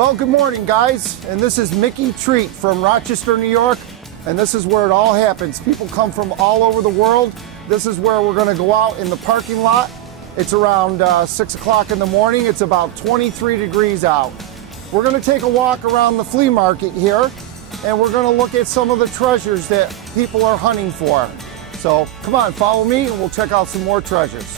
Well, good morning, guys, and this is Mickey Treat from Rochester, New York, and this is where it all happens. People come from all over the world. This is where we're going to go out in the parking lot. It's around 6 o'clock in the morning. It's about 23 degrees out. We're going to take a walk around the flea market here, and we're going to look at some of the treasures that people are hunting for. So come on, follow me, and we'll check out some more treasures.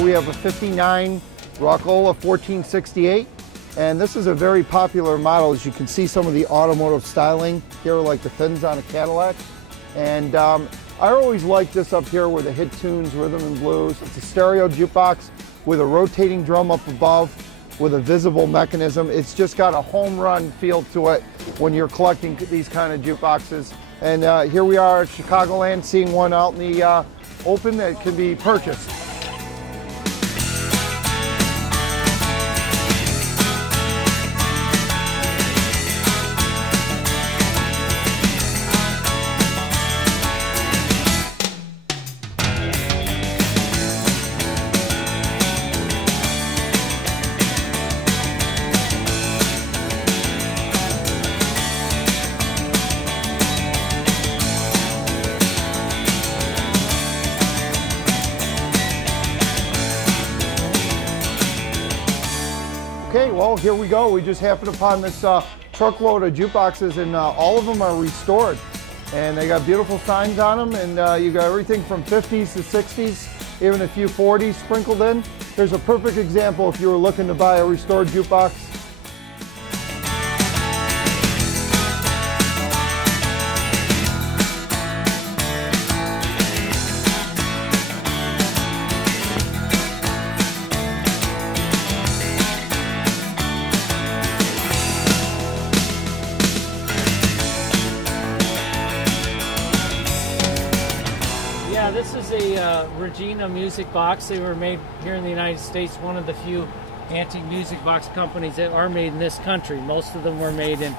We have a 59 Rockola 1468, and this is a very popular model. As you can see, some of the automotive styling here, like the fins on a Cadillac. And I always like this up here where the hit tunes, rhythm and blues. It's a stereo jukebox with a rotating drum up above with a visible mechanism. It's just got a home run feel to it when you're collecting these kind of jukeboxes. And here we are at Chicagoland, seeing one out in the open that can be purchased. Okay, well, here we go. We just happened upon this truckload of jukeboxes, and all of them are restored. And they got beautiful signs on them, and you got everything from 50s to 60s, even a few 40s sprinkled in. Here's a perfect example if you were looking to buy a restored jukebox. This is a Regina music box. They were made here in the United States, one of the few antique music box companies that are made in this country. Most of them were made in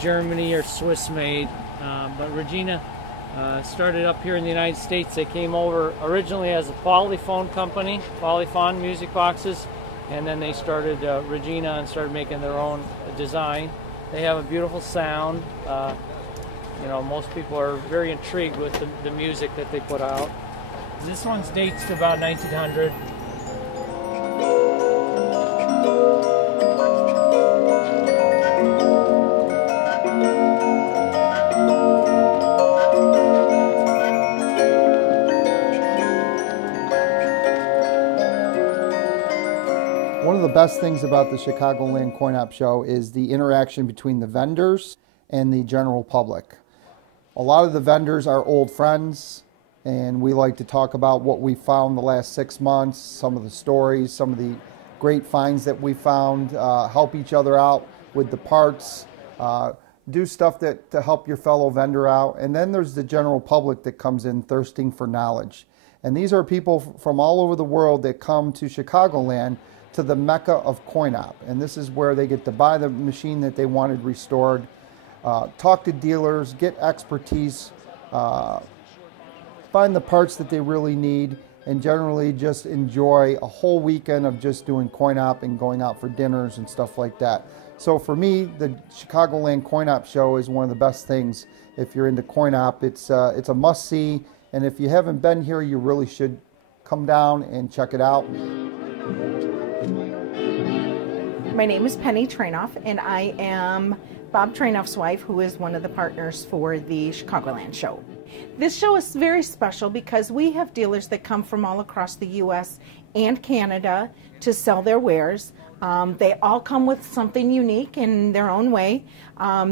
Germany or Swiss made, but Regina started up here in the United States. They came over originally as a Multifhone company, Multifhone music boxes, and then they started Regina and started making their own design. They have a beautiful sound. You know, most people are very intrigued with the music that they put out. This one dates to about 1900. One of the best things about the Chicagoland Coin Op Show is the interaction between the vendors and the general public. A lot of the vendors are old friends, and we like to talk about what we found the last 6 months, some of the stories, some of the great finds that we found, help each other out with the parts, do stuff to help your fellow vendor out. And then there's the general public that comes in thirsting for knowledge. And these are people from all over the world that come to Chicagoland, to the Mecca of Coin Op. And this is where they get to buy the machine that they wanted restored, talk to dealers, get expertise, find the parts that they really need, and generally just enjoy a whole weekend of just doing coin op and going out for dinners and stuff like that. So for me, the Chicagoland Coin Op Show is one of the best things. If you're into coin op, it's a must-see, and if you haven't been here, you really should come down and check it out. My name is Penny Trainoff, and I am Bob Trainoff's wife, who is one of the partners for the Chicagoland show. This show is very special because we have dealers that come from all across the U.S. and Canada to sell their wares. They all come with something unique in their own way.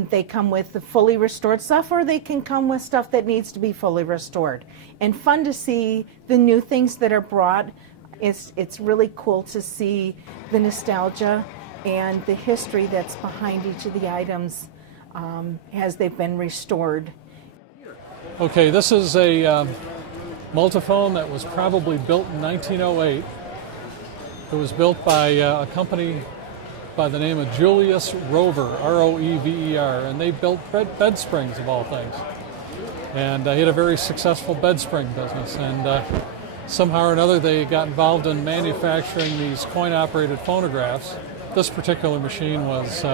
They come with the fully restored stuff, or they can come with stuff that needs to be fully restored. And fun to see the new things that are brought. It's really cool to see the nostalgia and the history that's behind each of the items as they've been restored. Okay, this is a Multifhone that was probably built in 1908. It was built by a company by the name of Julius Rover, R-O-E-V-E-R, and they built bed springs of all things. And he had a very successful bed spring business, and somehow or another they got involved in manufacturing these coin-operated phonographs. This particular machine was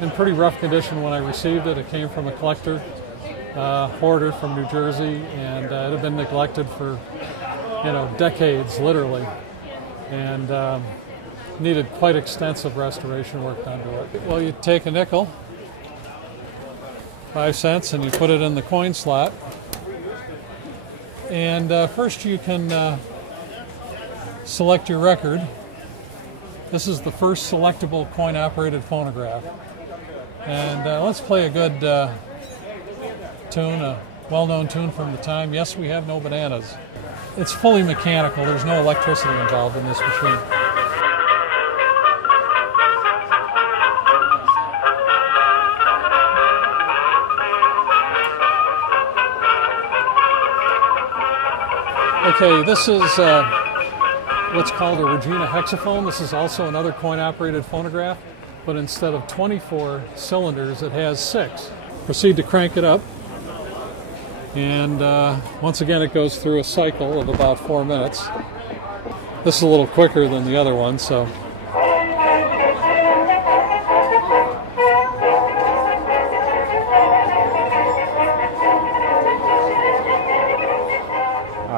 in pretty rough condition when I received it. It came from a collector, hoarder from New Jersey, and it had been neglected for, decades, literally, and needed quite extensive restoration work done to it. Well, you take a nickel, 5 cents, and you put it in the coin slot. And first you can select your record. This is the first selectable coin-operated phonograph. And let's play a good tune, a well-known tune from the time, Yes, We Have No Bananas. It's fully mechanical. There's no electricity involved in this machine. Okay, this is what's called a Regina hexophone. This is also another coin-operated phonograph, but instead of 24 cylinders, it has 6. Proceed to crank it up, and once again it goes through a cycle of about 4 minutes. This is a little quicker than the other one, so.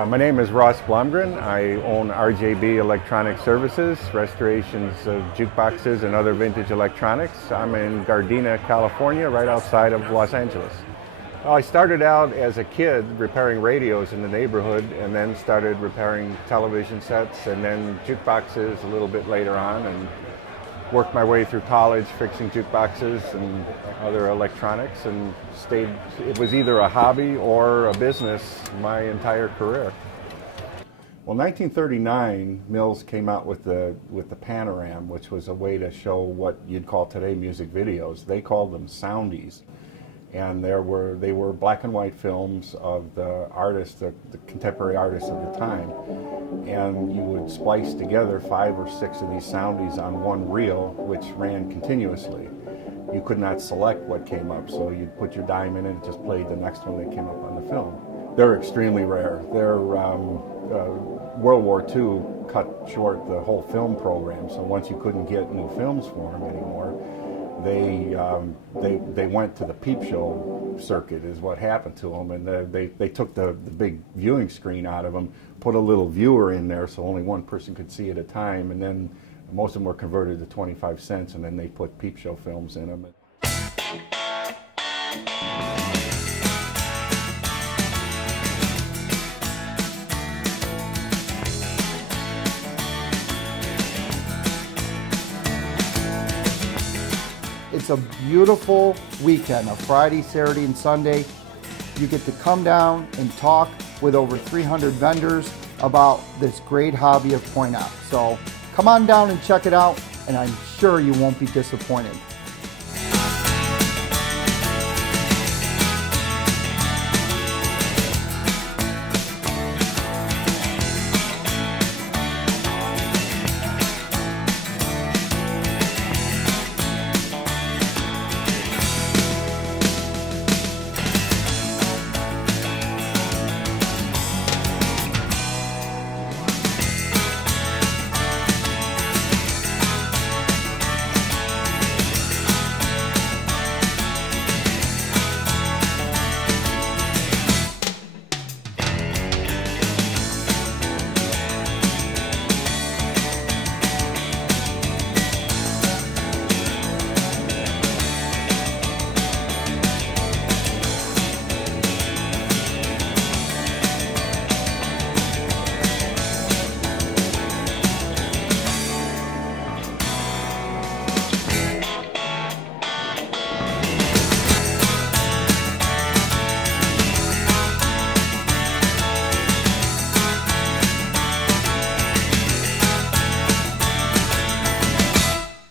My name is Ross Blomgren. I own RJB Electronic Services, restorations of jukeboxes and other vintage electronics. I'm in Gardena, California, right outside of Los Angeles. Well, I started out as a kid repairing radios in the neighborhood, and then started repairing television sets and then jukeboxes a little bit later on, and worked my way through college fixing jukeboxes and other electronics, and stayed. It was either a hobby or a business my entire career. Well, 1939, Mills came out with the panoramic, which was a way to show what you'd call today music videos. They called them soundies, and they were black and white films of the artists, the contemporary artists of the time, and you would splice together 5 or 6 of these soundies on one reel, which ran continuously. You could not select what came up, so you'd put your dime in and it just played the next one that came up on the film. They're extremely rare. They're World War II cut short the whole film program, so once you couldn't get new films for them anymore, they went to the peep show circuit is what happened to them, and they took the big viewing screen out of them, put a little viewer in there so only one person could see at a time, and then most of them were converted to 25 cents, and then they put peep show films in them. It's a beautiful weekend, a Friday, Saturday, and Sunday. You get to come down and talk with over 300 vendors about this great hobby of coin op. So come on down and check it out, and I'm sure you won't be disappointed.